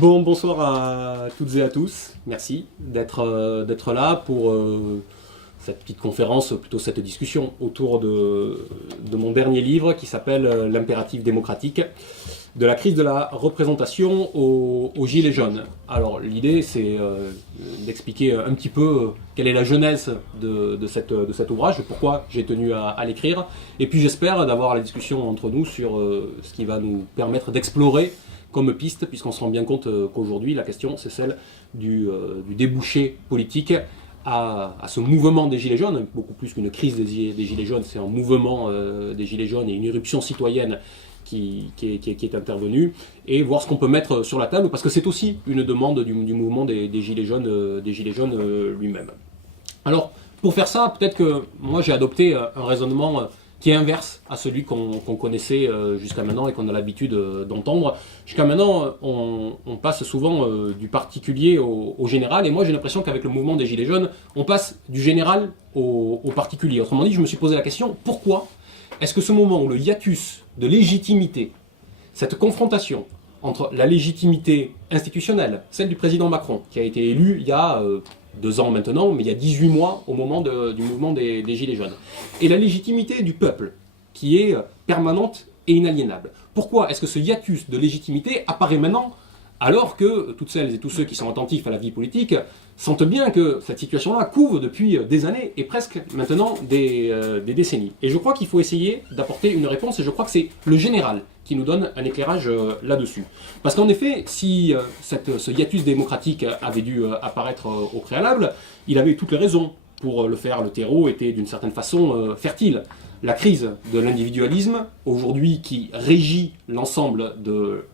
Bon, bonsoir à toutes et à tous. Merci d'être là pour cette petite conférence, plutôt cette discussion autour de mon dernier livre qui s'appelle L'impératif démocratique, de la crise de la représentation aux Gilets jaunes. Alors l'idée c'est d'expliquer un petit peu quelle est la genèse de cet ouvrage, pourquoi j'ai tenu à l'écrire, et puis j'espère d'avoir la discussion entre nous sur ce qui va nous permettre d'explorer comme piste, puisqu'on se rend bien compte qu'aujourd'hui, la question, c'est celle du débouché politique à ce mouvement des Gilets jaunes, beaucoup plus qu'une crise des Gilets jaunes, c'est un mouvement des Gilets jaunes et une éruption citoyenne qui est intervenue, et voir ce qu'on peut mettre sur la table, parce que c'est aussi une demande du mouvement des Gilets jaunes, lui-même. Alors, pour faire ça, peut-être que moi j'ai adopté un raisonnement qui est inverse à celui qu'on connaissait jusqu'à maintenant et qu'on a l'habitude d'entendre. Jusqu'à maintenant, on passe souvent du particulier au général, et moi j'ai l'impression qu'avec le mouvement des Gilets jaunes, on passe du général au particulier. Autrement dit, je me suis posé la question, pourquoi est-ce que ce moment où le hiatus de légitimité, cette confrontation entre la légitimité institutionnelle, celle du président Macron, qui a été élu il y a 2 ans maintenant, mais il y a 18 mois au moment du mouvement des Gilets jaunes, et la légitimité du peuple, qui est permanente et inaliénable. Pourquoi est-ce que ce hiatus de légitimité apparaît maintenant, alors que toutes celles et tous ceux qui sont attentifs à la vie politique sentent bien que cette situation-là couvre depuis des années et presque maintenant des décennies. Et je crois qu'il faut essayer d'apporter une réponse, et je crois que c'est le général qui nous donne un éclairage là-dessus. Parce qu'en effet, si ce hiatus démocratique avait dû apparaître au préalable, il avait toutes les raisons pour le faire. Le terreau était d'une certaine façon fertile. La crise de l'individualisme, aujourd'hui qui régit l'ensemble de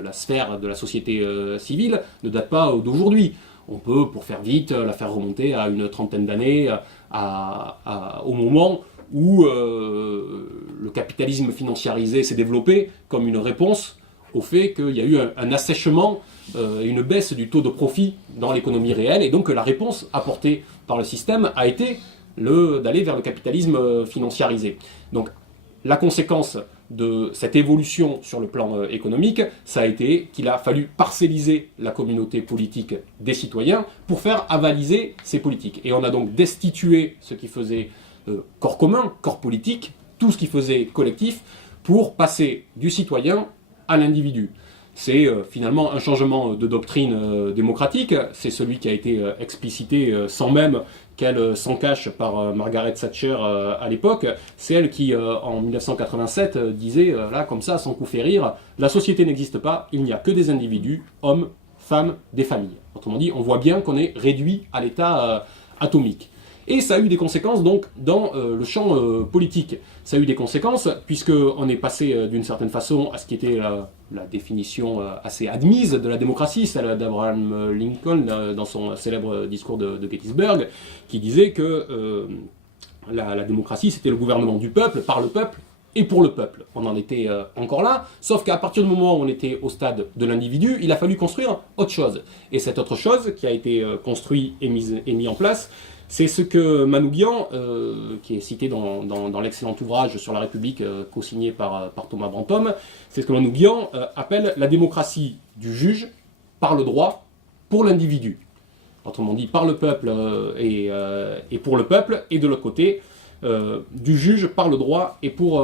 la sphère de la société civile, ne date pas d'aujourd'hui. On peut, pour faire vite, la faire remonter à une trentaine d'années, au moment où le capitalisme financiarisé s'est développé comme une réponse au fait qu'il y a eu un assèchement, une baisse du taux de profit dans l'économie réelle, et donc la réponse apportée par le système a été d'aller vers le capitalisme financiarisé. Donc la conséquence de cette évolution sur le plan économique, ça a été qu'il a fallu parcelliser la communauté politique des citoyens pour faire avaliser ces politiques. Et on a donc destitué ce qui faisait corps commun, corps politique, tout ce qui faisait collectif, pour passer du citoyen à l'individu. C'est finalement un changement de doctrine démocratique, c'est celui qui a été explicité sans même qu'elle s'en cache par Margaret Thatcher à l'époque. C'est elle qui, en 1987, disait, là, comme ça, sans coup faire rire, la société n'existe pas, il n'y a que des individus, hommes, femmes, des familles. Autrement dit, on voit bien qu'on est réduit à l'état atomique. Et ça a eu des conséquences donc dans le champ politique. Ça a eu des conséquences puisqu'on est passé d'une certaine façon à ce qui était la définition assez admise de la démocratie, celle d'Abraham Lincoln dans son célèbre discours de Gettysburg, qui disait que la démocratie c'était le gouvernement du peuple, par le peuple et pour le peuple. On en était encore là, sauf qu'à partir du moment où on était au stade de l'individu, il a fallu construire autre chose. Et cette autre chose qui a été construite et mis en place, c'est ce que Manouchian, qui est cité dans l'excellent ouvrage sur la République co-signé par Thomas Brantôme, c'est ce que Manouchian appelle la démocratie du juge par le droit pour l'individu. Autrement dit, par le peuple et pour le peuple, et de l'autre côté, du juge par le droit et pour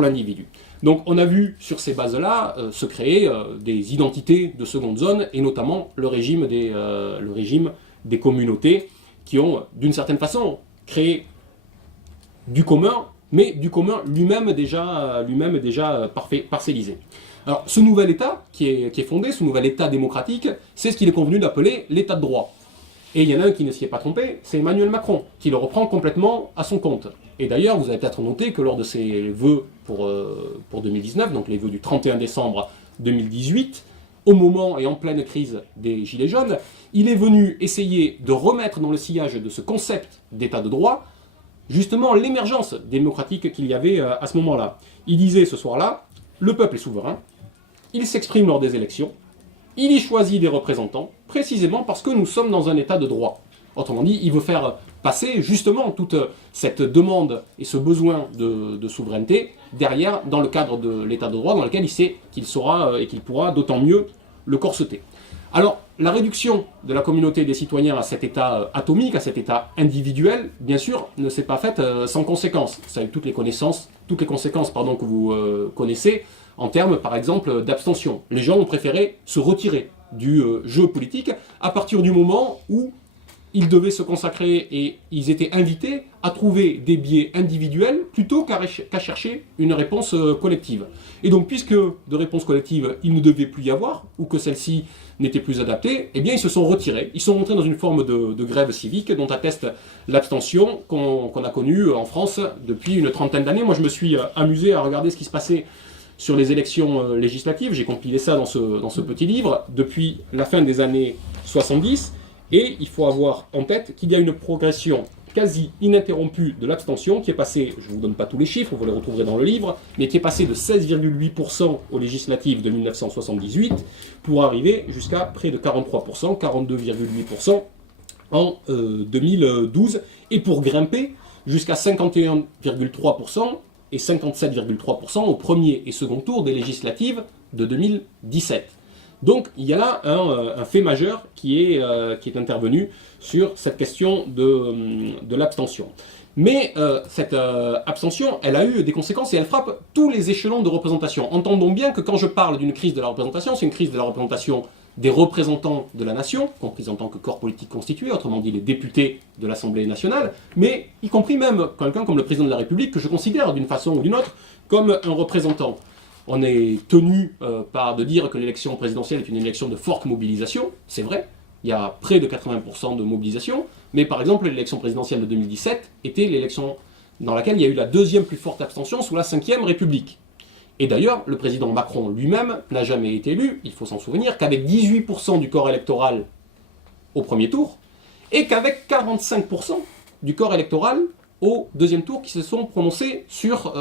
l'individu. Donc on a vu sur ces bases-là se créer des identités de seconde zone, et notamment le régime des communautés, qui ont, d'une certaine façon, créé du commun, mais du commun lui-même déjà parcellisé. Alors, ce nouvel État qui est fondé, ce nouvel État démocratique, c'est ce qu'il est convenu d'appeler l'État de droit. Et il y en a un qui ne s'y est pas trompé, c'est Emmanuel Macron, qui le reprend complètement à son compte. Et d'ailleurs, vous avez peut-être noté que lors de ses vœux pour 2019, donc les vœux du 31 décembre 2018, au moment et en pleine crise des Gilets jaunes, il est venu essayer de remettre dans le sillage de ce concept d'état de droit, justement l'émergence démocratique qu'il y avait à ce moment-là. Il disait ce soir-là, le peuple est souverain, il s'exprime lors des élections, il y choisit des représentants, précisément parce que nous sommes dans un état de droit. Autrement dit, il veut faire passer justement toute cette demande et ce besoin de souveraineté derrière, dans le cadre de l'état de droit, dans lequel il sait qu'il saura et qu'il pourra d'autant mieux le corseter. Alors, la réduction de la communauté des citoyens à cet état atomique, à cet état individuel, bien sûr, ne s'est pas faite sans conséquences. Ça a eu toutes les conséquences que vous connaissez, en termes, par exemple, d'abstention. Les gens ont préféré se retirer du jeu politique à partir du moment où ils devaient se consacrer et ils étaient invités à trouver des biais individuels plutôt qu'à chercher une réponse collective. Et donc, puisque de réponse collective, il ne devait plus y avoir, ou que celle-ci n'était plus adaptée, eh bien, ils se sont retirés. Ils sont rentrés dans une forme de grève civique dont atteste l'abstention qu'on a connue en France depuis une trentaine d'années. Moi, je me suis amusé à regarder ce qui se passait sur les élections législatives. J'ai compilé ça dans ce petit livre depuis la fin des années 70. Et il faut avoir en tête qu'il y a une progression quasi ininterrompue de l'abstention qui est passée, je ne vous donne pas tous les chiffres, vous les retrouverez dans le livre, mais qui est passée de 16,8% aux législatives de 1978 pour arriver jusqu'à près de 43%, 42,8% en 2012, et pour grimper jusqu'à 51,3% et 57,3% au premier et second tour des législatives de 2017. Donc il y a là un fait majeur qui est intervenu sur cette question de l'abstention. Mais cette abstention, elle a eu des conséquences et elle frappe tous les échelons de représentation. Entendons bien que quand je parle d'une crise de la représentation, c'est une crise de la représentation des représentants de la nation, compris en tant que corps politique constitué, autrement dit les députés de l'Assemblée nationale, mais y compris même quelqu'un comme le président de la République, que je considère d'une façon ou d'une autre comme un représentant. On est tenu de dire que l'élection présidentielle est une élection de forte mobilisation, c'est vrai, il y a près de 80% de mobilisation, mais par exemple l'élection présidentielle de 2017 était l'élection dans laquelle il y a eu la deuxième plus forte abstention sous la Ve République. Et d'ailleurs, le président Macron lui-même n'a jamais été élu, il faut s'en souvenir, qu'avec 18% du corps électoral au premier tour, et qu'avec 45% du corps électoral au deuxième tour qui se sont prononcés sur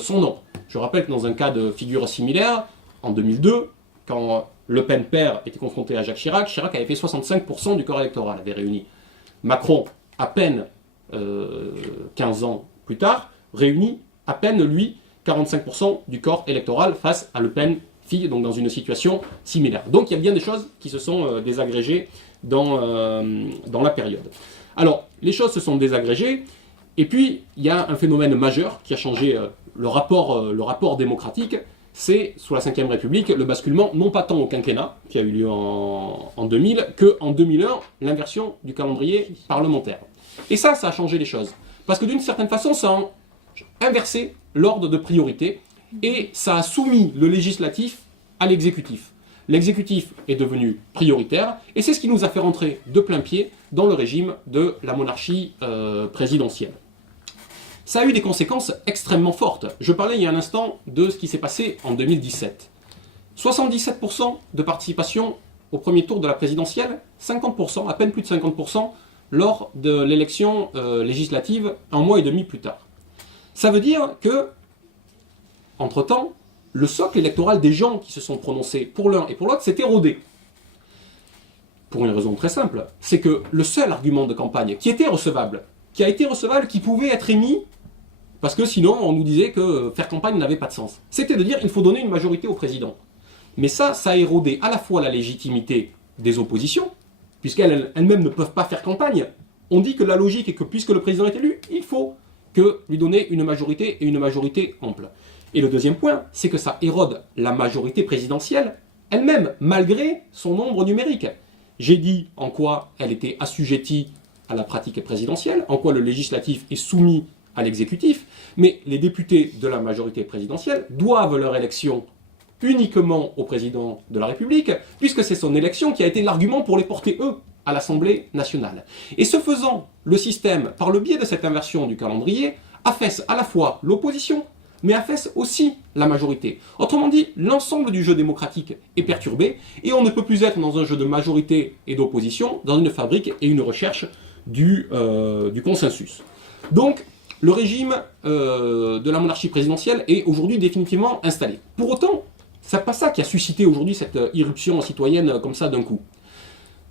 son nom. Je rappelle que dans un cas de figure similaire, en 2002, quand Le Pen père était confronté à Jacques Chirac, Chirac avait fait 65% du corps électoral, avait réuni. Macron, à peine 15 ans plus tard, réunit à peine, lui, 45% du corps électoral face à Le Pen, fille, donc dans une situation similaire. Donc il y a bien des choses qui se sont désagrégées dans la période. Alors, les choses se sont désagrégées, et puis il y a un phénomène majeur qui a changé le rapport démocratique, c'est, sous la Ve République, le basculement, non pas tant au quinquennat, qui a eu lieu en 2000, qu'en 2001, l'inversion du calendrier parlementaire. Et ça a changé les choses. Parce que d'une certaine façon, ça a inversé l'ordre de priorité, et ça a soumis le législatif à l'exécutif. L'exécutif est devenu prioritaire, et c'est ce qui nous a fait rentrer de plein pied dans le régime de la monarchie présidentielle. Ça a eu des conséquences extrêmement fortes. Je parlais il y a un instant de ce qui s'est passé en 2017. 77% de participation au premier tour de la présidentielle, 50%, à peine plus de 50%, lors de l'élection législative un mois et demi plus tard. Ça veut dire que, entre-temps, le socle électoral des gens qui se sont prononcés pour l'un et pour l'autre s'est érodé. Pour une raison très simple, c'est que le seul argument de campagne qui était recevable, qui pouvait être émis, parce que sinon on nous disait que faire campagne n'avait pas de sens, c'était de dire il faut donner une majorité au président. Mais ça a érodé à la fois la légitimité des oppositions, puisqu'elles-mêmes ne peuvent pas faire campagne. On dit que la logique est que puisque le président est élu, il faut lui donner une majorité, et une majorité ample. Et le deuxième point, c'est que ça érode la majorité présidentielle elle-même, malgré son nombre numérique. J'ai dit en quoi elle était assujettie à la pratique présidentielle, en quoi le législatif est soumis à l'exécutif, mais les députés de la majorité présidentielle doivent leur élection uniquement au président de la République, puisque c'est son élection qui a été l'argument pour les porter, eux, à l'Assemblée nationale. Et ce faisant, le système, par le biais de cette inversion du calendrier, affaisse à la fois l'opposition, mais affaisse aussi la majorité. Autrement dit, l'ensemble du jeu démocratique est perturbé, et on ne peut plus être dans un jeu de majorité et d'opposition, dans une fabrique et une recherche du consensus. Donc, le régime de la monarchie présidentielle est aujourd'hui définitivement installé. Pour autant, c'est pas ça qui a suscité aujourd'hui cette irruption citoyenne comme ça d'un coup.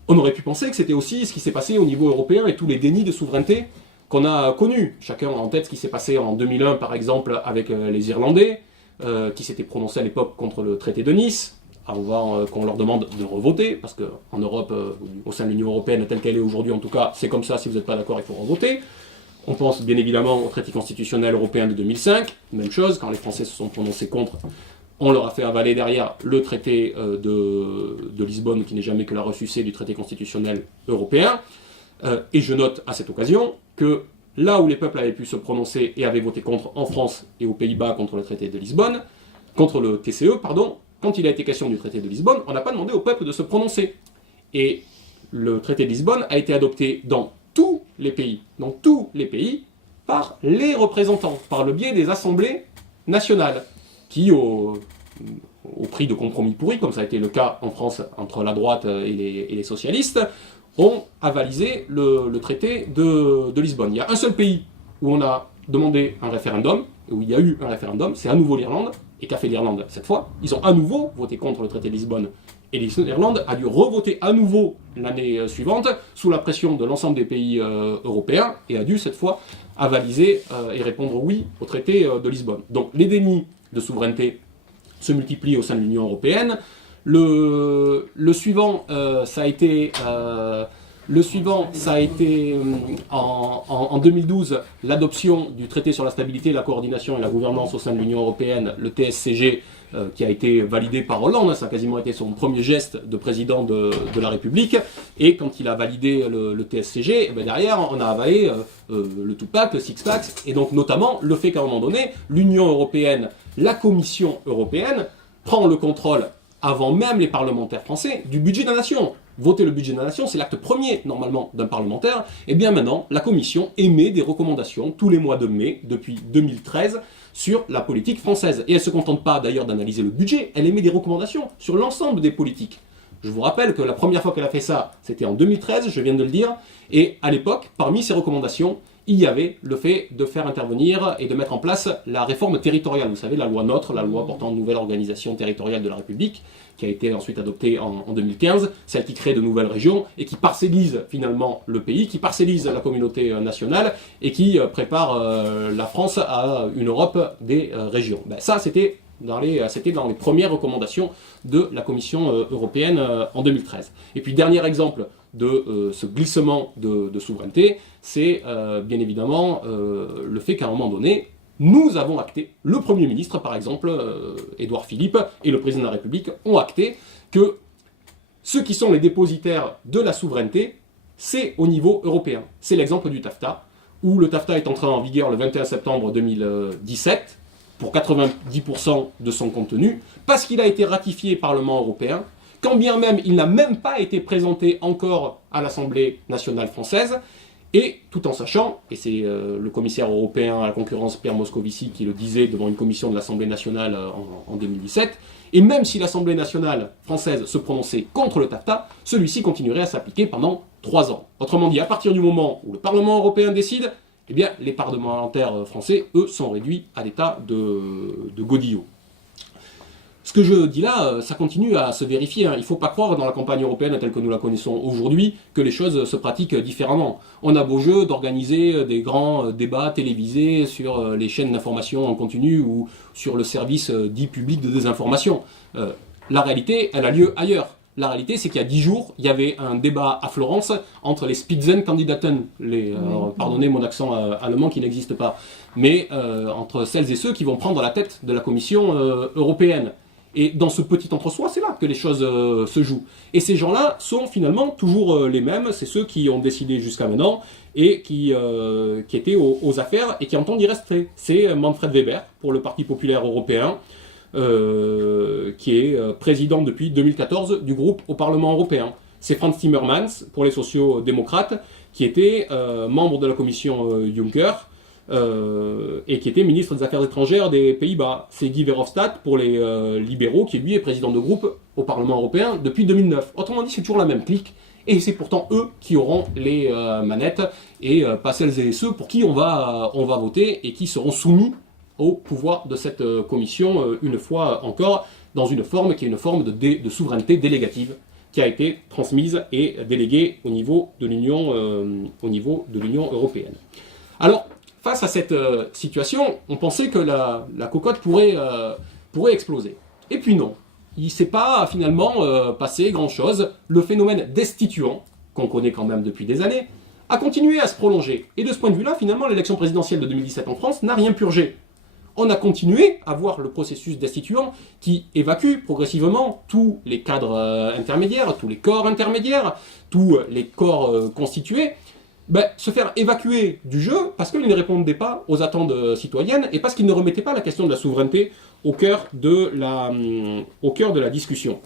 On aurait pu penser que c'était aussi ce qui s'est passé au niveau européen et tous les dénis de souveraineté qu'on a connus. Chacun a en tête ce qui s'est passé en 2001 par exemple avec les Irlandais, qui s'étaient prononcés à l'époque contre le traité de Nice, avant qu'on leur demande de revoter, parce qu'en Europe, au sein de l'Union Européenne telle qu'elle est aujourd'hui en tout cas, c'est comme ça, si vous n'êtes pas d'accord, il faut revoter. On pense bien évidemment au traité constitutionnel européen de 2005, même chose, quand les Français se sont prononcés contre, on leur a fait avaler derrière le traité de Lisbonne, qui n'est jamais que la ressucée du traité constitutionnel européen. Et je note à cette occasion que là où les peuples avaient pu se prononcer et avaient voté contre en France et aux Pays-Bas contre le traité de Lisbonne, contre le TCE, pardon, quand il a été question du traité de Lisbonne, on n'a pas demandé au peuple de se prononcer. Et le traité de Lisbonne a été adopté dans tous les pays, par les représentants, par le biais des assemblées nationales, qui, au prix de compromis pourris, comme ça a été le cas en France entre la droite et les socialistes, ont avalisé le traité de Lisbonne. Il y a un seul pays où on a demandé un référendum, où il y a eu un référendum, c'est à nouveau l'Irlande. Et qu'a fait l'Irlande cette fois? Ils ont à nouveau voté contre le traité de Lisbonne. Et l'Irlande a dû revoter à nouveau l'année suivante, sous la pression de l'ensemble des pays européens, et a dû cette fois avaliser et répondre oui au traité de Lisbonne. Donc les dénis de souveraineté se multiplient au sein de l'Union européenne. Le suivant, ça a été en 2012 l'adoption du traité sur la stabilité, la coordination et la gouvernance au sein de l'Union européenne, le TSCG, qui a été validé par Hollande. Ça a quasiment été son premier geste de président de la République. Et quand il a validé le TSCG, derrière on a avalé le two-pack, le six-pack, et donc notamment le fait qu'à un moment donné, l'Union européenne, la Commission européenne, prend le contrôle, avant même les parlementaires français, du budget de la nation. Voter le budget de la nation, c'est l'acte premier, normalement, d'un parlementaire. Et bien maintenant, la Commission émet des recommandations tous les mois de mai, depuis 2013, sur la politique française. Et elle ne se contente pas d'ailleurs d'analyser le budget, elle émet des recommandations sur l'ensemble des politiques. Je vous rappelle que la première fois qu'elle a fait ça, c'était en 2013, je viens de le dire, et à l'époque, parmi ces recommandations, il y avait le fait de faire intervenir et de mettre en place la réforme territoriale. Vous savez, la loi NOTRe, la loi portant une nouvelle organisation territoriale de la République, qui a été ensuite adoptée en 2015, celle qui crée de nouvelles régions et qui parcellise finalement le pays, qui parcellise la communauté nationale et qui prépare la France à une Europe des régions. Ça, c'était dans les premières recommandations de la Commission européenne en 2013. Et puis, dernier exemple de ce glissement de souveraineté, c'est bien évidemment le fait qu'à un moment donné, nous avons acté, le Premier ministre par exemple, Édouard Philippe, et le Président de la République ont acté que ceux qui sont les dépositaires de la souveraineté, c'est au niveau européen. C'est l'exemple du TAFTA, où le TAFTA est entré en vigueur le 21 septembre 2017, pour 90% de son contenu, parce qu'il a été ratifié par le Parlement européen, quand bien même il n'a même pas été présenté encore à l'Assemblée nationale française, et tout en sachant, et c'est le commissaire européen à la concurrence Pierre Moscovici qui le disait devant une commission de l'Assemblée nationale en 2017, et même si l'Assemblée nationale française se prononçait contre le TAFTA, celui-ci continuerait à s'appliquer pendant 3 ans. Autrement dit, à partir du moment où le Parlement européen décide, eh bien, les parlementaires français, eux, sont réduits à l'état de godillots. Ce que je dis là, ça continue à se vérifier. Il ne faut pas croire dans la campagne européenne telle que nous la connaissons aujourd'hui que les choses se pratiquent différemment. On a beau jeu d'organiser des grands débats télévisés sur les chaînes d'information en continu ou sur le service dit public de désinformation. La réalité, elle a lieu ailleurs. La réalité, c'est qu'il y a 10 jours, il y avait un débat à Florence entre les Spitzenkandidaten, pardonnez mon accent allemand qui n'existe pas, mais entre celles et ceux qui vont prendre la tête de la Commission européenne. Et dans ce petit entre-soi, c'est là que les choses se jouent. Et ces gens-là sont finalement toujours les mêmes, c'est ceux qui ont décidé jusqu'à maintenant et qui étaient aux affaires et qui entendent y rester. C'est Manfred Weber pour le Parti populaire européen, qui est président depuis 2014 du groupe au Parlement européen. C'est Frans Timmermans pour les sociaux-démocrates, qui était membre de la commission Juncker, et qui était ministre des Affaires étrangères des Pays-Bas. C'est Guy Verhofstadt pour les libéraux, qui lui est président de groupe au Parlement européen depuis 2009. Autrement dit, c'est toujours la même clique, et c'est pourtant eux qui auront les manettes, et pas celles et ceux pour qui on va voter, et qui seront soumis au pouvoir de cette commission, une fois encore, dans une forme qui est une forme de souveraineté délégative, qui a été transmise et déléguée au niveau de l'Union européenne. Alors, face à cette situation, on pensait que la cocotte pourrait exploser. Et puis non. il ne s'est pas finalement passé grand-chose. Le phénomène destituant, qu'on connaît quand même depuis des années, a continué à se prolonger. Et de ce point de vue-là, finalement, l'élection présidentielle de 2017 en France n'a rien purgé. On a continué à voir le processus destituant qui évacue progressivement tous les cadres intermédiaires, tous les corps intermédiaires, tous les corps constitués, se faire évacuer du jeu parce qu'ils ne répondaient pas aux attentes citoyennes et parce qu'ils ne remettaient pas la question de la souveraineté au cœur de la discussion.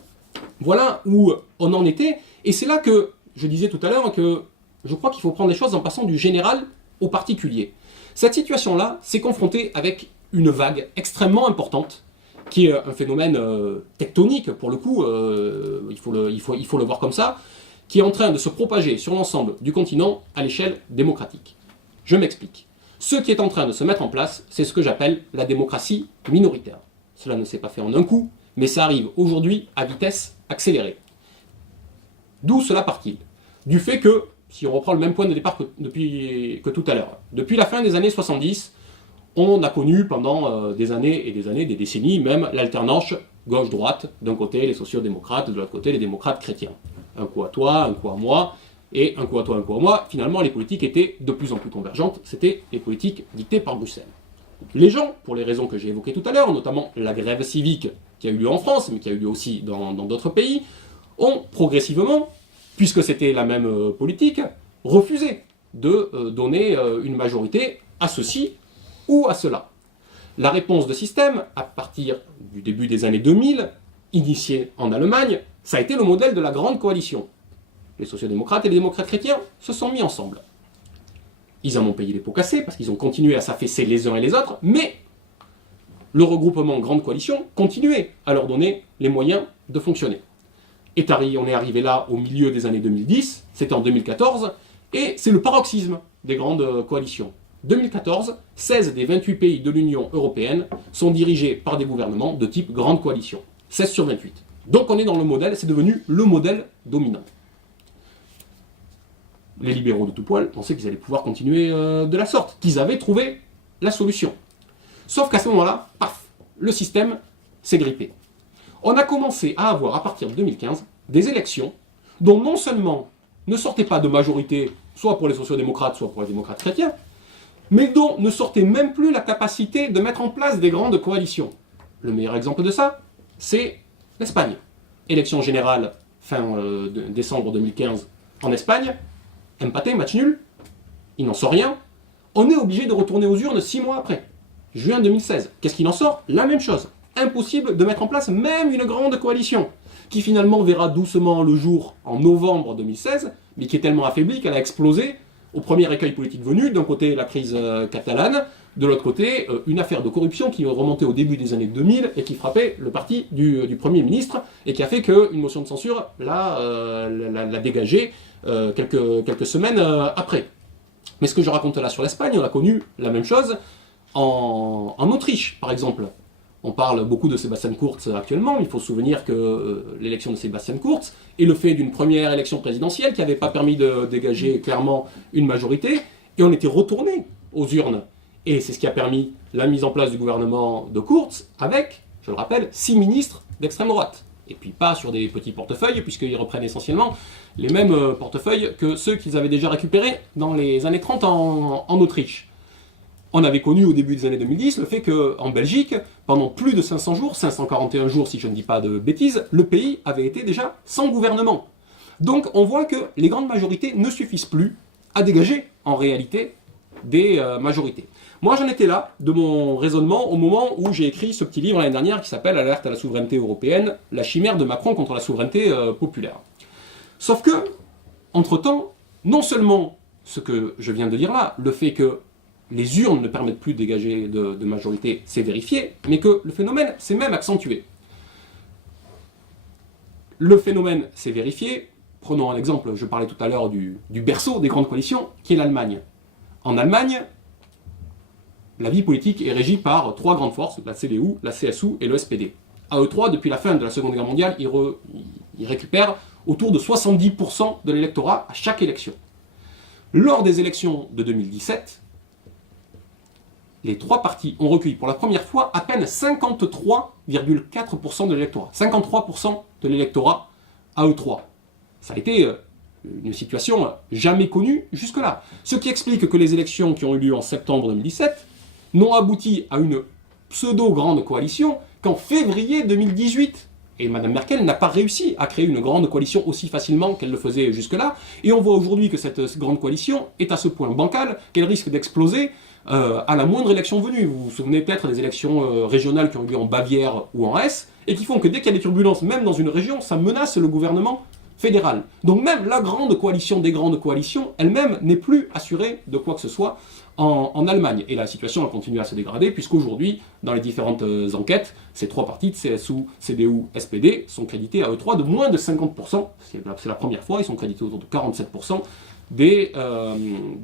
Voilà où on en était, et c'est là que je disais tout à l'heure que je crois qu'il faut prendre les choses en passant du général au particulier. Cette situation-là s'est confrontée avec une vague extrêmement importante, qui est un phénomène tectonique, pour le coup, il faut le voir comme ça, qui est en train de se propager sur l'ensemble du continent à l'échelle démocratique. Je m'explique. Ce qui est en train de se mettre en place, c'est ce que j'appelle la démocratie minoritaire. Cela ne s'est pas fait en un coup, mais ça arrive aujourd'hui à vitesse accélérée. D'où cela part-il? Du fait que, si on reprend le même point de départ que tout à l'heure, depuis la fin des années 70, on a connu pendant des années et des années, des décennies même, l'alternance gauche-droite, d'un côté les sociaux-démocrates, de l'autre côté les démocrates chrétiens. Un coup à toi, un coup à moi, et un coup à toi, un coup à moi. Finalement, les politiques étaient de plus en plus convergentes, c'était les politiques dictées par Bruxelles. Les gens, pour les raisons que j'ai évoquées tout à l'heure, notamment la grève civique qui a eu lieu en France, mais qui a eu lieu aussi dans d'autres pays, ont progressivement, puisque c'était la même politique, refusé de donner une majorité à ceci ou à cela. La réponse de système, à partir du début des années 2000, initiée en Allemagne, ça a été le modèle de la grande coalition. Les sociodémocrates et les démocrates chrétiens se sont mis ensemble. Ils en ont payé les pots cassés, parce qu'ils ont continué à s'affaisser les uns et les autres, mais le regroupement grande coalition continuait à leur donner les moyens de fonctionner. On est arrivé là au milieu des années 2010, c'était en 2014, et c'est le paroxysme des grandes coalitions. 2014, 16 des 28 pays de l'Union européenne sont dirigés par des gouvernements de type grande coalition. 16 sur 28. Donc on est dans le modèle, c'est devenu le modèle dominant. Les libéraux de tout poil pensaient qu'ils allaient pouvoir continuer de la sorte, qu'ils avaient trouvé la solution. Sauf qu'à ce moment-là, paf, le système s'est grippé. On a commencé à avoir, à partir de 2015, des élections dont non seulement ne sortait pas de majorité, soit pour les sociodémocrates, soit pour les démocrates chrétiens, mais dont ne sortait même plus la capacité de mettre en place des grandes coalitions. Le meilleur exemple de ça, c'est l'Espagne. Élection générale fin décembre 2015 en Espagne, empaté, match nul, il n'en sort rien. On est obligé de retourner aux urnes 6 mois après, juin 2016. Qu'est-ce qu'il en sort? La même chose. Impossible de mettre en place même une grande coalition, qui finalement verra doucement le jour en novembre 2016, mais qui est tellement affaiblie qu'elle a explosé au premier écueil politique venu. D'un côté, la crise catalane, de l'autre côté, une affaire de corruption qui remontait au début des années 2000 et qui frappait le parti du Premier ministre et qui a fait qu'une motion de censure l'a dégagée quelques semaines après. Mais ce que je raconte là sur l'Espagne, on a connu la même chose en Autriche, par exemple. On parle beaucoup de Sebastian Kurz actuellement, mais il faut se souvenir que l'élection de Sebastian Kurz est le fait d'une première élection présidentielle qui n'avait pas permis de dégager clairement une majorité, et on était retourné aux urnes. Et c'est ce qui a permis la mise en place du gouvernement de Kurz avec, je le rappelle, 6 ministres d'extrême droite. Et puis pas sur des petits portefeuilles, puisqu'ils reprennent essentiellement les mêmes portefeuilles que ceux qu'ils avaient déjà récupérés dans les années 30 en Autriche. On avait connu au début des années 2010 le fait qu'en Belgique, pendant plus de 500 jours, 541 jours si je ne dis pas de bêtises, le pays avait été déjà sans gouvernement. Donc on voit que les grandes majorités ne suffisent plus à dégager en réalité des majorités. Moi j'en étais là de mon raisonnement au moment où j'ai écrit ce petit livre l'année dernière qui s'appelle Alerte à la souveraineté européenne, la chimère de Macron contre la souveraineté populaire. Sauf que, entre-temps, non seulement ce que je viens de dire là, le fait que les urnes ne permettent plus de dégager de majorité, c'est vérifié, mais que le phénomène s'est même accentué. Le phénomène s'est vérifié, prenons un exemple, je parlais tout à l'heure du berceau des grandes coalitions, qui est l'Allemagne. En Allemagne, la vie politique est régie par 3 grandes forces, la CDU, la CSU et le SPD. À eux 3, depuis la fin de la Seconde Guerre mondiale, ils récupèrent autour de 70% de l'électorat à chaque élection. Lors des élections de 2017, les trois partis ont recueilli pour la première fois à peine 53,4% de l'électorat. 53% de l'électorat à eux trois. Ça a été une situation jamais connue jusque-là. Ce qui explique que les élections qui ont eu lieu en septembre 2017 n'ont abouti à une pseudo-grande coalition qu'en février 2018. Et Mme Merkel n'a pas réussi à créer une grande coalition aussi facilement qu'elle le faisait jusque-là. Et on voit aujourd'hui que cette grande coalition est à ce point bancale qu'elle risque d'exploser à la moindre élection venue. Vous vous souvenez peut-être des élections régionales qui ont eu lieu en Bavière ou en Hesse, et qui font que dès qu'il y a des turbulences, même dans une région, ça menace le gouvernement fédéral. Donc même la grande coalition des grandes coalitions, elle-même, n'est plus assurée de quoi que ce soit en Allemagne. Et la situation a continué à se dégrader, puisqu'aujourd'hui, dans les différentes enquêtes, ces trois partis, CSU, CDU, SPD, sont crédités à eux trois de moins de 50%. C'est la première fois, ils sont crédités autour de 47% des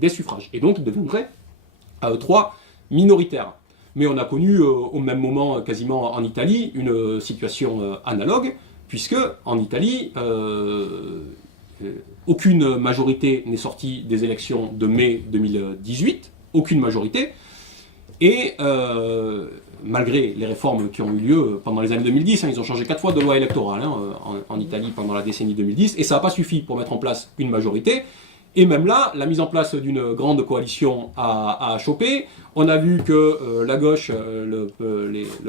suffrages. Et donc ils deviendraient à eux trois minoritaires. Mais on a connu au même moment, quasiment en Italie, une situation analogue, puisque en Italie, aucune majorité n'est sortie des élections de mai 2018, aucune majorité, et malgré les réformes qui ont eu lieu pendant les années 2010, ils ont changé 4 fois de loi électorale en Italie pendant la décennie 2010, et ça n'a pas suffi pour mettre en place une majorité. Et même là, la mise en place d'une grande coalition a chopé. On a vu que la gauche, le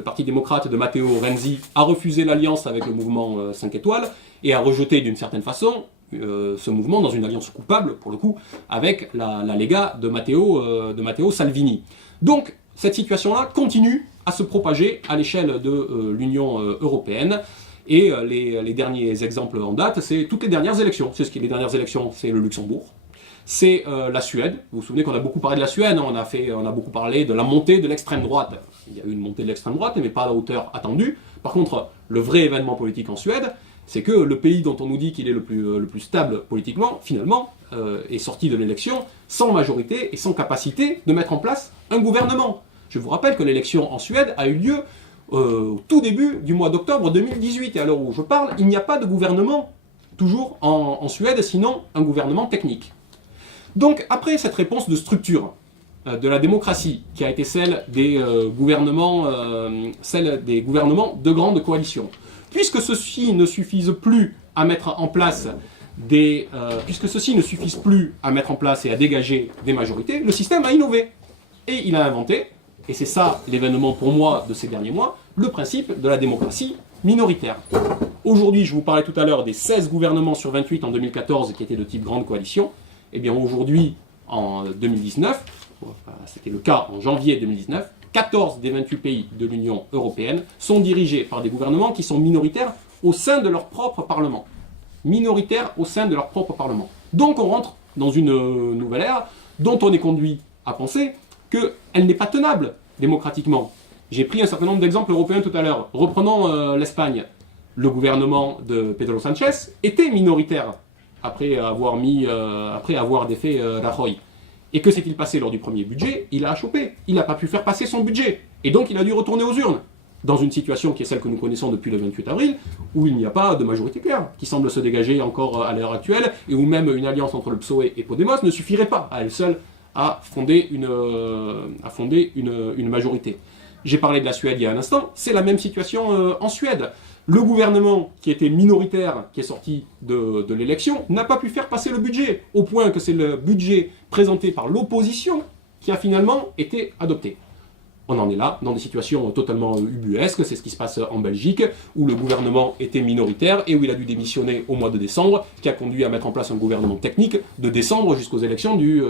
Parti démocrate de Matteo Renzi, a refusé l'alliance avec le mouvement 5 étoiles et a rejeté d'une certaine façon ce mouvement dans une alliance coupable, pour le coup, avec la Lega de Matteo Salvini. Donc, cette situation-là continue à se propager à l'échelle de l'Union européenne. Et les derniers exemples en date, c'est toutes les dernières élections. Les dernières élections, c'est le Luxembourg, c'est la Suède. Vous vous souvenez qu'on a beaucoup parlé de la Suède, on a beaucoup parlé de la montée de l'extrême droite. Il y a eu une montée de l'extrême droite, mais pas à la hauteur attendue. Par contre, le vrai événement politique en Suède, c'est que le pays dont on nous dit qu'il est le plus stable politiquement, finalement, est sorti de l'élection sans majorité et sans capacité de mettre en place un gouvernement. Je vous rappelle que l'élection en Suède a eu lieu au tout début du mois d'octobre 2018, et à l'heure où je parle, il n'y a pas de gouvernement toujours en Suède, sinon un gouvernement technique. Donc après cette réponse de structure de la démocratie, qui a été celle des gouvernements de grande coalition, puisque ceux-ci ne suffisent plus à mettre en place et à dégager des majorités, le système a innové et il a inventé. Et c'est ça l'événement pour moi de ces derniers mois, le principe de la démocratie minoritaire. Aujourd'hui, je vous parlais tout à l'heure des 16 gouvernements sur 28 en 2014 qui étaient de type grande coalition. Eh bien aujourd'hui, en 2019, c'était le cas en janvier 2019, 14 des 28 pays de l'Union européenne sont dirigés par des gouvernements qui sont minoritaires au sein de leur propre Parlement. Minoritaires au sein de leur propre Parlement. Donc on rentre dans une nouvelle ère dont on est conduit à penser qu'elle n'est pas tenable démocratiquement. J'ai pris un certain nombre d'exemples européens tout à l'heure. Reprenons l'Espagne. Le gouvernement de Pedro Sánchez était minoritaire après avoir défait Rajoy. Et que s'est-il passé lors du premier budget? Il a achoppé. Il n'a pas pu faire passer son budget. Et donc il a dû retourner aux urnes. Dans une situation qui est celle que nous connaissons depuis le 28 avril, où il n'y a pas de majorité claire, qui semble se dégager encore à l'heure actuelle, et où même une alliance entre le PSOE et Podemos ne suffirait pas à elle seule à fonder une majorité. J'ai parlé de la Suède il y a un instant, c'est la même situation en Suède. Le gouvernement qui était minoritaire, qui est sorti de l'élection, n'a pas pu faire passer le budget, au point que c'est le budget présenté par l'opposition qui a finalement été adopté. On en est là, dans des situations totalement ubuesques, c'est ce qui se passe en Belgique, où le gouvernement était minoritaire et où il a dû démissionner au mois de décembre, qui a conduit à mettre en place un gouvernement technique de décembre jusqu'aux élections du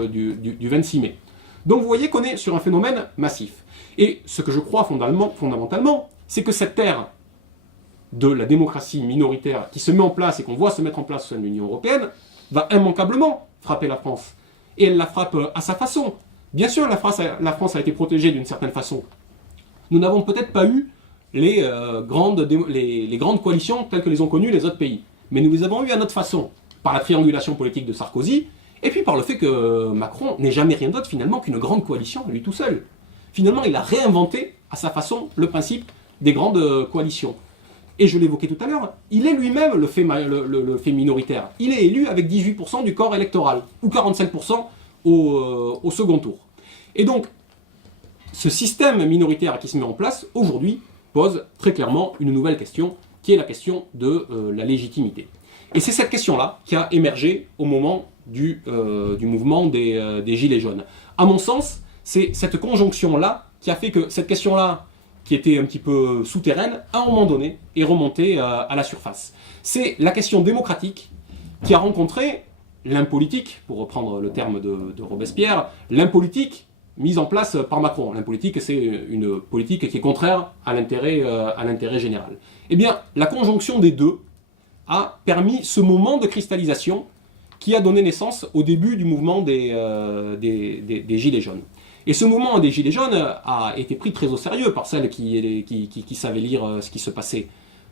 26 mai. Donc vous voyez qu'on est sur un phénomène massif. Et ce que je crois fondamentalement, c'est que cette ère de la démocratie minoritaire qui se met en place et qu'on voit se mettre en place au sein de l'Union européenne, va immanquablement frapper la France. Et elle la frappe à sa façon. Bien sûr, la France a été protégée d'une certaine façon. Nous n'avons peut-être pas eu les grandes coalitions telles que les ont connues les autres pays. Mais nous les avons eues à notre façon, par la triangulation politique de Sarkozy, et puis par le fait que Macron n'est jamais rien d'autre finalement qu'une grande coalition, lui tout seul. Finalement, il a réinventé à sa façon le principe des grandes coalitions. Et je l'évoquais tout à l'heure, il est lui-même le fait minoritaire. Il est élu avec 18% du corps électoral, ou 45% au second tour. Et donc, ce système minoritaire qui se met en place, aujourd'hui, pose très clairement une nouvelle question, qui est la question de la légitimité. Et c'est cette question-là qui a émergé au moment du mouvement des Gilets jaunes. À mon sens, c'est cette conjonction-là qui a fait que cette question-là, qui était un petit peu souterraine, à un moment donné, est remontée à la surface. C'est la question démocratique qui a rencontré l'impolitique, pour reprendre le terme de Robespierre, l'impolitique mise en place par Macron. L'impolitique, c'est une politique qui est contraire à l'intérêt général. Eh bien, la conjonction des deux a permis ce moment de cristallisation qui a donné naissance au début du mouvement des Gilets jaunes. Et ce mouvement des Gilets jaunes a été pris très au sérieux par celles qui savaient lire ce qui se passait.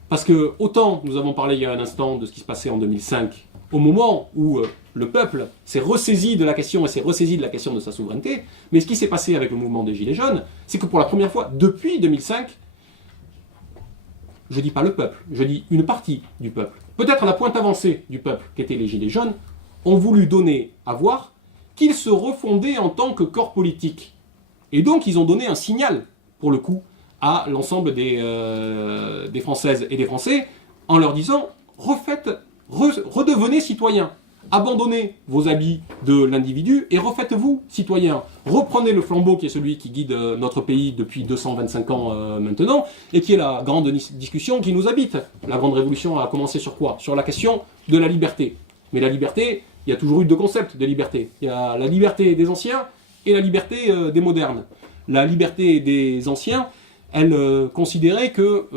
Parce que autant nous avons parlé il y a un instant de ce qui se passait en 2005, au moment où le peuple s'est ressaisi de la question et s'est ressaisi de la question de sa souveraineté, mais ce qui s'est passé avec le mouvement des Gilets jaunes, c'est que pour la première fois depuis 2005, je dis pas le peuple, je dis une partie du peuple, peut-être la pointe avancée du peuple qu'étaient les Gilets jaunes, ont voulu donner à voir qu'ils se refondaient en tant que corps politique. Et donc ils ont donné un signal, pour le coup, à l'ensemble des Françaises et des Français, en leur disant « redevenez citoyens, abandonnez vos habits de l'individu et refaites-vous citoyens. Reprenez le flambeau qui est celui qui guide notre pays depuis 225 ans maintenant, et qui est la grande discussion qui nous habite. La grande révolution a commencé sur quoi? Sur la question de la liberté. Mais la liberté, il y a toujours eu deux concepts de liberté. Il y a la liberté des anciens et la liberté des modernes. La liberté des anciens, elle considérait que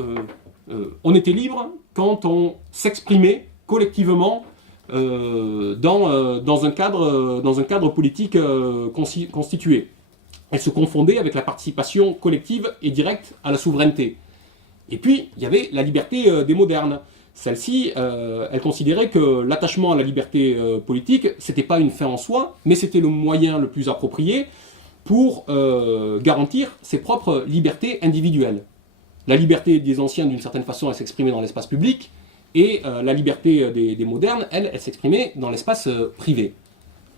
on était libre quand on s'exprimait collectivement dans un cadre politique constitué. Elle se confondait avec la participation collective et directe à la souveraineté. Et puis, il y avait la liberté des modernes. Celle-ci, elle considérait que l'attachement à la liberté politique, c'était pas une fin en soi, mais c'était le moyen le plus approprié pour garantir ses propres libertés individuelles. La liberté des anciens, d'une certaine façon, elle s'exprimait dans l'espace public, et la liberté des modernes, elle s'exprimait dans l'espace privé.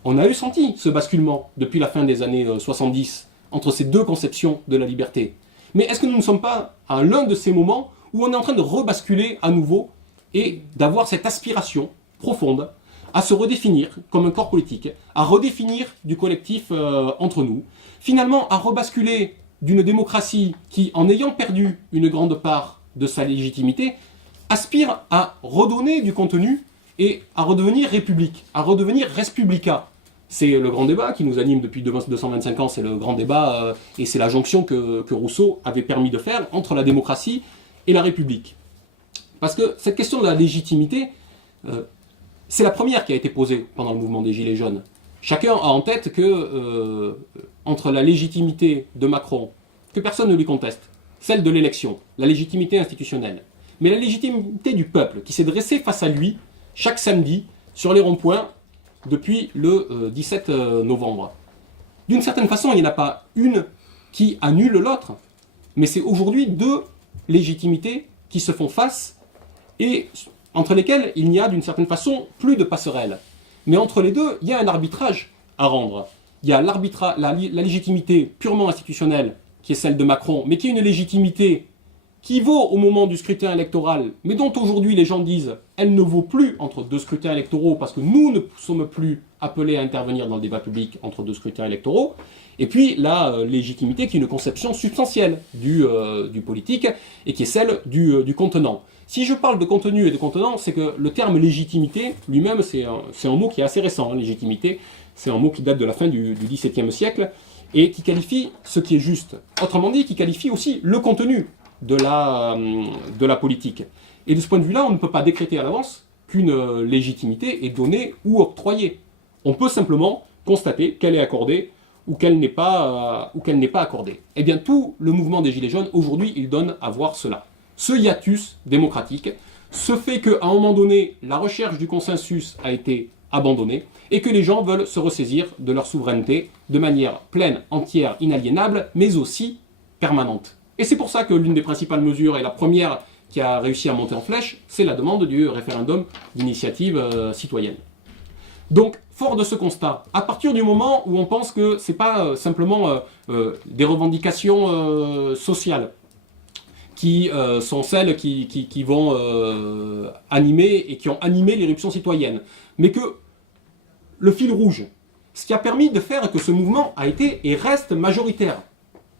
On a eu senti ce basculement depuis la fin des années 70 entre ces deux conceptions de la liberté. Mais est-ce que nous ne sommes pas à l'un de ces moments où on est en train de rebasculer à nouveau et d'avoir cette aspiration profonde à se redéfinir comme un corps politique, à redéfinir du collectif entre nous, finalement à rebasculer d'une démocratie qui, en ayant perdu une grande part de sa légitimité, aspire à redonner du contenu et à redevenir république, à redevenir res publica. C'est le grand débat qui nous anime depuis 225 ans, c'est le grand débat et c'est la jonction que Rousseau avait permis de faire entre la démocratie et la République. Parce que cette question de la légitimité, c'est la première qui a été posée pendant le mouvement des Gilets jaunes. Chacun a en tête que entre la légitimité de Macron, que personne ne lui conteste, celle de l'élection, la légitimité institutionnelle, mais la légitimité du peuple qui s'est dressé face à lui chaque samedi sur les ronds-points depuis le 17 novembre. D'une certaine façon, il n'y en a pas une qui annule l'autre, mais c'est aujourd'hui deux légitimités qui se font face et entre lesquelles il n'y a d'une certaine façon plus de passerelle. Mais entre les deux, il y a un arbitrage à rendre. Il y a la légitimité purement institutionnelle, qui est celle de Macron, mais qui est une légitimité qui vaut au moment du scrutin électoral, mais dont aujourd'hui les gens disent elle ne vaut plus entre deux scrutins électoraux parce que nous ne sommes plus appelés à intervenir dans le débat public entre deux scrutins électoraux, et puis la légitimité qui est une conception substantielle du politique et qui est celle du contenant. Si je parle de contenu et de contenant, c'est que le terme légitimité lui-même, c'est un mot qui est assez récent. Hein, légitimité, c'est un mot qui date de la fin du XVIIe siècle et qui qualifie ce qui est juste. Autrement dit, qui qualifie aussi le contenu de la politique. Et de ce point de vue-là, on ne peut pas décréter à l'avance qu'une légitimité est donnée ou octroyée. On peut simplement constater qu'elle est accordée ou qu'elle n'est pas accordée. Eh bien, tout le mouvement des Gilets jaunes, aujourd'hui, il donne à voir cela. Ce hiatus démocratique, ce fait qu'à un moment donné, la recherche du consensus a été abandonnée et que les gens veulent se ressaisir de leur souveraineté de manière pleine, entière, inaliénable, mais aussi permanente. Et c'est pour ça que l'une des principales mesures, et la première qui a réussi à monter en flèche, c'est la demande du référendum d'initiative citoyenne. Donc, fort de ce constat, à partir du moment où on pense que c'est pas simplement des revendications sociales qui sont celles qui vont animer et qui ont animé l'éruption citoyenne. Mais que le fil rouge, ce qui a permis de faire que ce mouvement a été et reste majoritaire,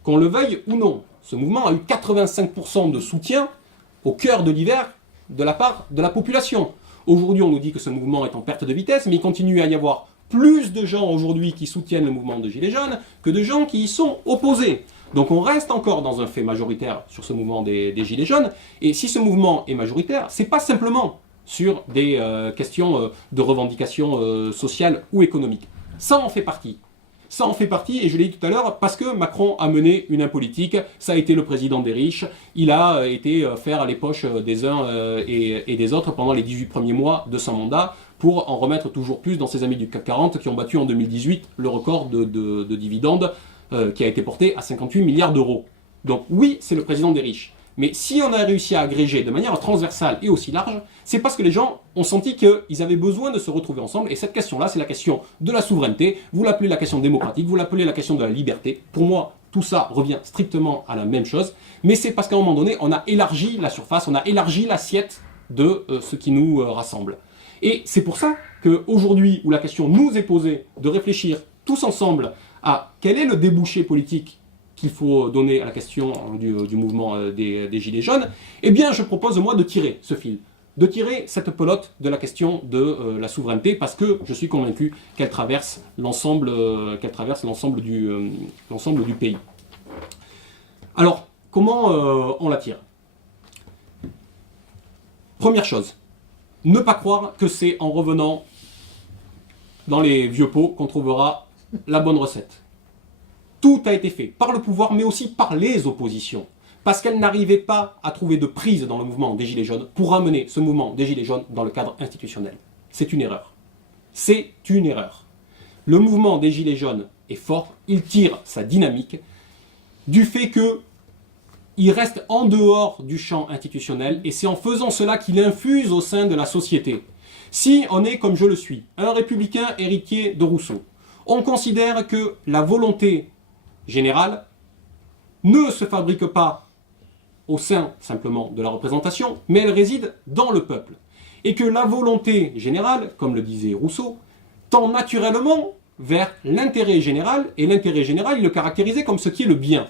qu'on le veuille ou non. Ce mouvement a eu 85% de soutien au cœur de l'hiver de la part de la population. Aujourd'hui, on nous dit que ce mouvement est en perte de vitesse, mais il continue à y avoir plus de gens aujourd'hui qui soutiennent le mouvement de Gilets jaunes que de gens qui y sont opposés. Donc on reste encore dans un fait majoritaire sur ce mouvement des Gilets jaunes, et si ce mouvement est majoritaire, c'est pas simplement sur des questions de revendications sociales ou économiques. Ça en fait partie. Ça en fait partie, et je l'ai dit tout à l'heure, parce que Macron a mené une impolitique, ça a été le président des riches, il a été faire les poches des uns et des autres pendant les 18 premiers mois de son mandat, pour en remettre toujours plus dans ses amis du CAC 40 qui ont battu en 2018 le record de dividendes qui a été porté à 58 milliards d'euros. Donc oui, c'est le président des riches. Mais si on a réussi à agréger de manière transversale et aussi large, c'est parce que les gens ont senti qu'ils avaient besoin de se retrouver ensemble. Et cette question-là, c'est la question de la souveraineté. Vous l'appelez la question démocratique, vous l'appelez la question de la liberté. Pour moi, tout ça revient strictement à la même chose. Mais c'est parce qu'à un moment donné, on a élargi la surface, on a élargi l'assiette de ce qui nous rassemble. Et c'est pour ça qu'aujourd'hui, où la question nous est posée de réfléchir tous ensemble à quel est le débouché politique qu'il faut donner à la question du mouvement des Gilets jaunes, eh bien je propose moi de tirer ce fil, de tirer cette pelote de la question de la souveraineté, parce que je suis convaincu qu'elle traverse l'ensemble du pays. Alors, comment on la tire? Première chose, ne pas croire que c'est en revenant dans les vieux pots qu'on trouvera la bonne recette. Tout a été fait par le pouvoir, mais aussi par les oppositions, parce qu'elles n'arrivaient pas à trouver de prise dans le mouvement des Gilets jaunes pour ramener ce mouvement des Gilets jaunes dans le cadre institutionnel. C'est une erreur. C'est une erreur. Le mouvement des Gilets jaunes est fort, il tire sa dynamique du fait qu'il reste en dehors du champ institutionnel, et c'est en faisant cela qu'il infuse au sein de la société. Si on est, comme je le suis, un républicain héritier de Rousseau, on considère que la volonté générale ne se fabrique pas au sein simplement de la représentation, mais elle réside dans le peuple. Et que la volonté générale, comme le disait Rousseau, tend naturellement vers l'intérêt général, et l'intérêt général, il le caractérisait comme ce qui est le bien.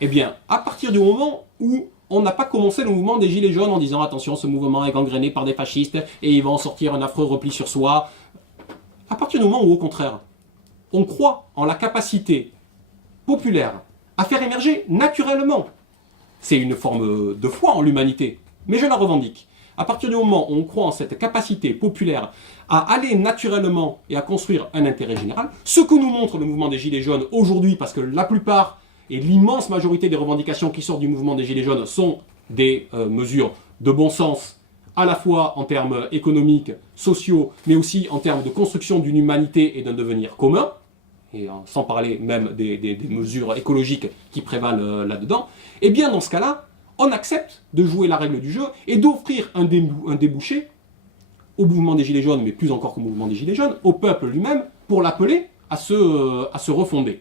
Eh bien, à partir du moment où on n'a pas commencé le mouvement des Gilets jaunes en disant « Attention, ce mouvement est gangréné par des fascistes et il va en sortir un affreux repli sur soi », à partir du moment où, au contraire, on croit en la capacité populaire à faire émerger naturellement. C'est une forme de foi en l'humanité, mais je la revendique. À partir du moment où on croit en cette capacité populaire à aller naturellement et à construire un intérêt général, ce que nous montre le mouvement des Gilets jaunes aujourd'hui, parce que la plupart et l'immense majorité des revendications qui sortent du mouvement des Gilets jaunes sont des mesures de bon sens, à la fois en termes économiques, sociaux, mais aussi en termes de construction d'une humanité et d'un devenir commun, et sans parler même des mesures écologiques qui prévalent là-dedans, eh bien dans ce cas-là, on accepte de jouer la règle du jeu et d'offrir un débouché au mouvement des Gilets jaunes, mais plus encore qu'au mouvement des Gilets jaunes, au peuple lui-même, pour l'appeler à se refonder.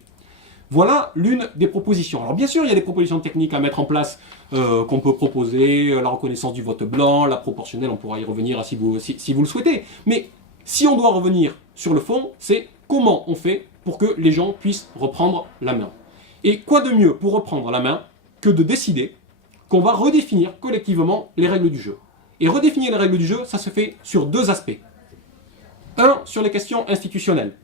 Voilà l'une des propositions. Alors bien sûr, il y a des propositions techniques à mettre en place qu'on peut proposer, la reconnaissance du vote blanc, la proportionnelle, on pourra y revenir si vous le souhaitez. Mais si on doit revenir sur le fond, c'est comment on fait pour que les gens puissent reprendre la main. Et quoi de mieux pour reprendre la main que de décider qu'on va redéfinir collectivement les règles du jeu. Et redéfinir les règles du jeu, ça se fait sur deux aspects. Un, sur les questions institutionnelles.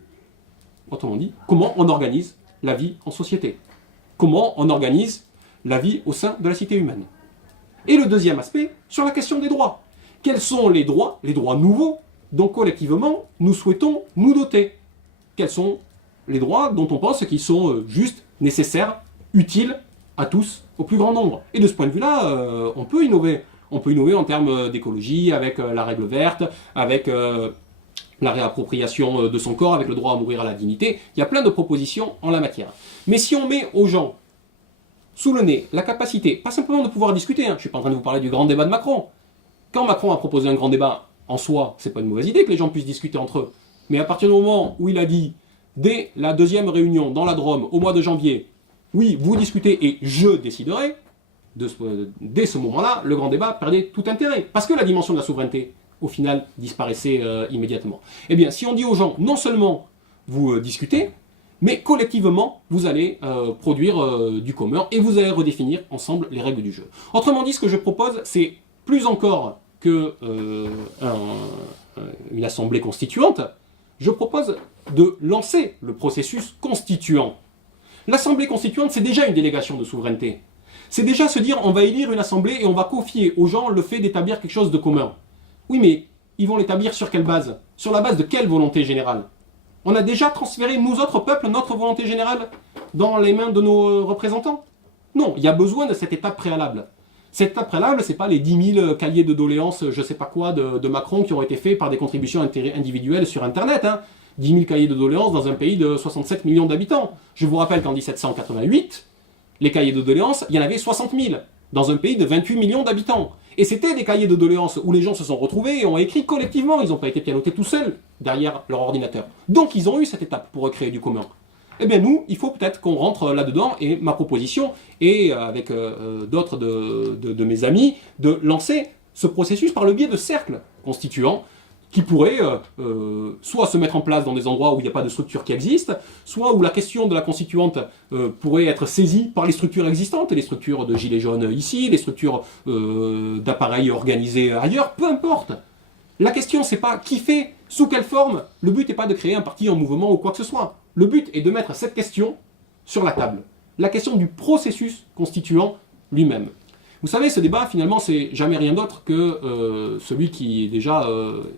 Autrement dit, comment on organise la vie en société. Comment on organise la vie au sein de la cité humaine. Et le deuxième aspect, sur la question des droits. Quels sont les droits nouveaux, dont collectivement nous souhaitons nous doter? Quels sont les droits dont on pense qu'ils sont justes, nécessaires, utiles à tous, au plus grand nombre? Et de ce point de vue-là, on peut innover. On peut innover en termes d'écologie, avec la règle verte, avec la réappropriation de son corps, avec le droit à mourir à la dignité. Il y a plein de propositions en la matière. Mais si on met aux gens sous le nez la capacité, pas simplement de pouvoir discuter, je ne suis pas en train de vous parler du grand débat de Macron. Quand Macron a proposé un grand débat, en soi, c'est pas une mauvaise idée que les gens puissent discuter entre eux. Mais à partir du moment où il a dit, dès la deuxième réunion dans la Drôme, au mois de janvier, oui, vous discutez et je déciderai, dès ce moment-là, le grand débat perdait tout intérêt. Parce que la dimension de la souveraineté, au final, disparaissait immédiatement. Eh bien, si on dit aux gens, non seulement vous discutez, mais collectivement, vous allez produire du commun et vous allez redéfinir ensemble les règles du jeu. Autrement dit, ce que je propose, c'est plus encore que une assemblée constituante, je propose de lancer le processus constituant. L'assemblée constituante, c'est déjà une délégation de souveraineté. C'est déjà se dire, on va élire une assemblée et on va confier aux gens le fait d'établir quelque chose de commun. Oui, mais ils vont l'établir sur quelle base? Sur la base de quelle volonté générale? On a déjà transféré, nous autres peuples, notre volonté générale dans les mains de nos représentants? Non, il y a besoin de cette étape préalable. Cette étape préalable, ce n'est pas les 10 000 cahiers de doléances, je ne sais pas quoi, de Macron qui ont été faits par des contributions individuelles sur Internet. 10 000 cahiers de doléances dans un pays de 67 millions d'habitants. Je vous rappelle qu'en 1788, les cahiers de doléances, il y en avait 60 000, dans un pays de 28 millions d'habitants. Et c'était des cahiers de doléances où les gens se sont retrouvés et ont écrit collectivement. Ils n'ont pas été pianotés tout seuls derrière leur ordinateur. Donc ils ont eu cette étape pour recréer du commun. Eh bien nous, il faut peut-être qu'on rentre là-dedans, et ma proposition est, avec d'autres de mes amis, de lancer ce processus par le biais de cercles constituants qui pourraient soit se mettre en place dans des endroits où il n'y a pas de structure qui existe, soit où la question de la constituante pourrait être saisie par les structures existantes, les structures de gilets jaunes ici, les structures d'appareils organisés ailleurs, peu importe. La question, c'est pas qui fait, sous quelle forme. Le but n'est pas de créer un parti en mouvement ou quoi que ce soit. Le but est de mettre cette question sur la table. La question du processus constituant lui-même. Vous savez, ce débat, finalement, c'est jamais rien d'autre que celui qui déjà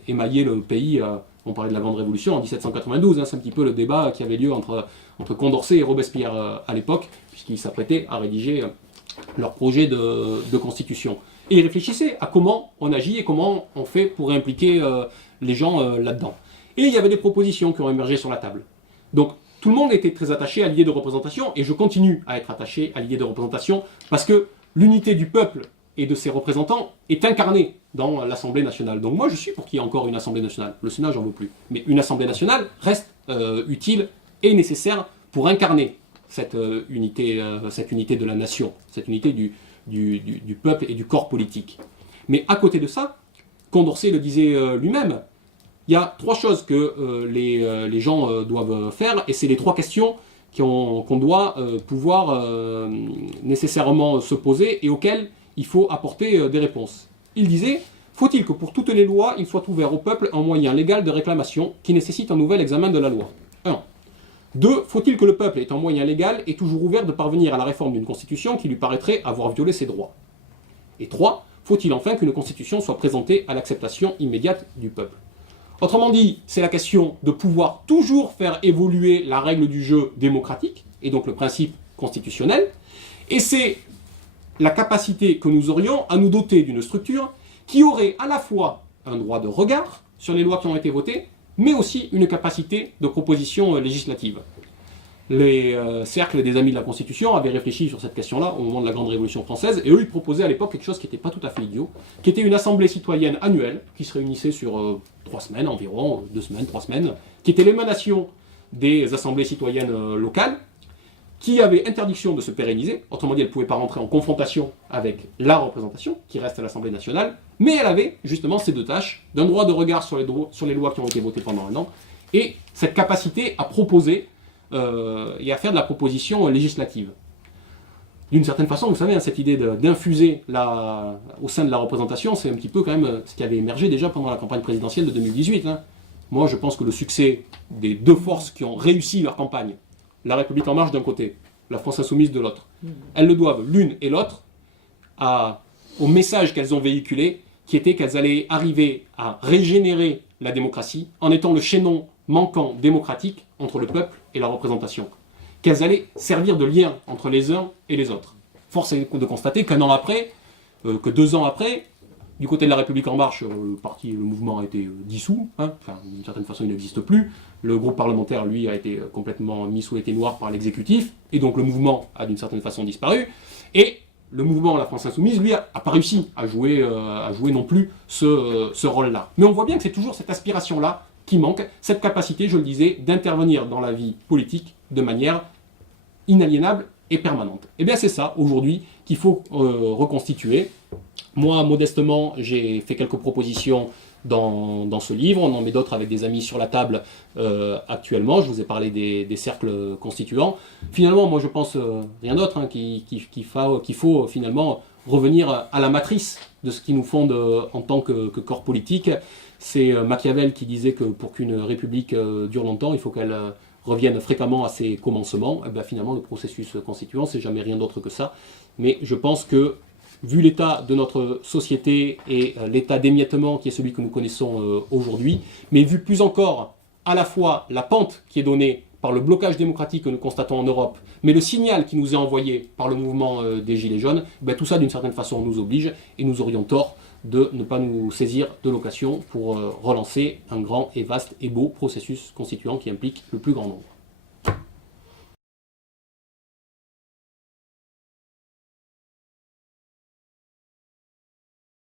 émaillé le pays. On parlait de la Grande Révolution en 1792. C'est un petit peu le débat qui avait lieu entre Condorcet et Robespierre à l'époque, puisqu'ils s'apprêtaient à rédiger leur projet de constitution. Et ils réfléchissaient à comment on agit et comment on fait pour impliquer les gens là-dedans. Et il y avait des propositions qui ont émergé sur la table. Donc, tout le monde était très attaché à l'idée de représentation, et je continue à être attaché à l'idée de représentation, parce que l'unité du peuple et de ses représentants est incarnée dans l'Assemblée nationale. Donc moi, je suis pour qu'il y ait encore une Assemblée nationale. Le Sénat, j'en veux plus. Mais une Assemblée nationale reste utile et nécessaire pour incarner cette unité de la nation, cette unité du peuple et du corps politique. Mais à côté de ça, Condorcet le disait lui-même, il y a trois choses que les gens doivent faire, et c'est les trois questions qu'on doit pouvoir nécessairement se poser et auxquelles il faut apporter des réponses. Il disait, faut-il que pour toutes les lois, il soit ouvert au peuple un moyen légal de réclamation qui nécessite un nouvel examen de la loi? 1. 2. Faut-il que le peuple ait un moyen légal et toujours ouvert de parvenir à la réforme d'une constitution qui lui paraîtrait avoir violé ses droits? Et 3. Faut-il enfin qu'une constitution soit présentée à l'acceptation immédiate du peuple? Autrement dit, c'est la question de pouvoir toujours faire évoluer la règle du jeu démocratique, et donc le principe constitutionnel, et c'est la capacité que nous aurions à nous doter d'une structure qui aurait à la fois un droit de regard sur les lois qui ont été votées, mais aussi une capacité de proposition législative. Les cercles des Amis de la Constitution avaient réfléchi sur cette question-là au moment de la Grande Révolution française, et eux, ils proposaient à l'époque quelque chose qui n'était pas tout à fait idiot, qui était une assemblée citoyenne annuelle, qui se réunissait sur 3 semaines environ, 2 semaines, 3 semaines, qui était l'émanation des assemblées citoyennes locales, qui avait interdiction de se pérenniser, autrement dit, elle ne pouvait pas rentrer en confrontation avec la représentation, qui reste à l'Assemblée nationale, mais elle avait justement ces deux tâches, d'un droit de regard sur les lois qui ont été votées pendant un an, et cette capacité à proposer et à faire de la proposition législative. D'une certaine façon, vous savez, cette idée d'infuser au sein de la représentation, c'est un petit peu quand même ce qui avait émergé déjà pendant la campagne présidentielle de 2018. Moi, je pense que le succès des deux forces qui ont réussi leur campagne, la République En Marche d'un côté, la France Insoumise de l'autre, elles le doivent l'une et l'autre au message qu'elles ont véhiculé, qui était qu'elles allaient arriver à régénérer la démocratie en étant le chaînon manquant démocratique entre le peuple et la représentation. Qu'elles allaient servir de lien entre les uns et les autres. Force est de constater qu'un an après, que 2 ans après, du côté de la République En Marche, le mouvement a été dissous, d'une certaine façon il n'existe plus. Le groupe parlementaire, lui, a été complètement mis sous les noir par l'exécutif, et donc le mouvement a d'une certaine façon disparu. Et le mouvement La France Insoumise, lui, a pas réussi à jouer non plus ce rôle-là. Mais on voit bien que c'est toujours cette aspiration-là qui manque, cette capacité, je le disais, d'intervenir dans la vie politique de manière inaliénable et permanente. Et bien c'est ça, aujourd'hui, qu'il faut reconstituer. Moi, modestement, j'ai fait quelques propositions dans ce livre. On en met d'autres avec des amis sur la table actuellement. Je vous ai parlé des cercles constituants. Finalement, moi, je pense rien d'autre hein, qu'il faut finalement revenir à la matrice de ce qui nous fonde en tant que corps politique. C'est Machiavel qui disait que pour qu'une république dure longtemps, il faut qu'elle revienne fréquemment à ses commencements. Et bien, finalement, le processus constituant, c'est jamais rien d'autre que ça. Mais je pense que vu l'état de notre société et l'état d'émiettement qui est celui que nous connaissons aujourd'hui, mais vu plus encore à la fois la pente qui est donnée par le blocage démocratique que nous constatons en Europe, mais le signal qui nous est envoyé par le mouvement des Gilets jaunes, ben tout ça d'une certaine façon nous oblige et nous aurions tort de ne pas nous saisir de l'occasion pour relancer un grand et vaste et beau processus constituant qui implique le plus grand nombre.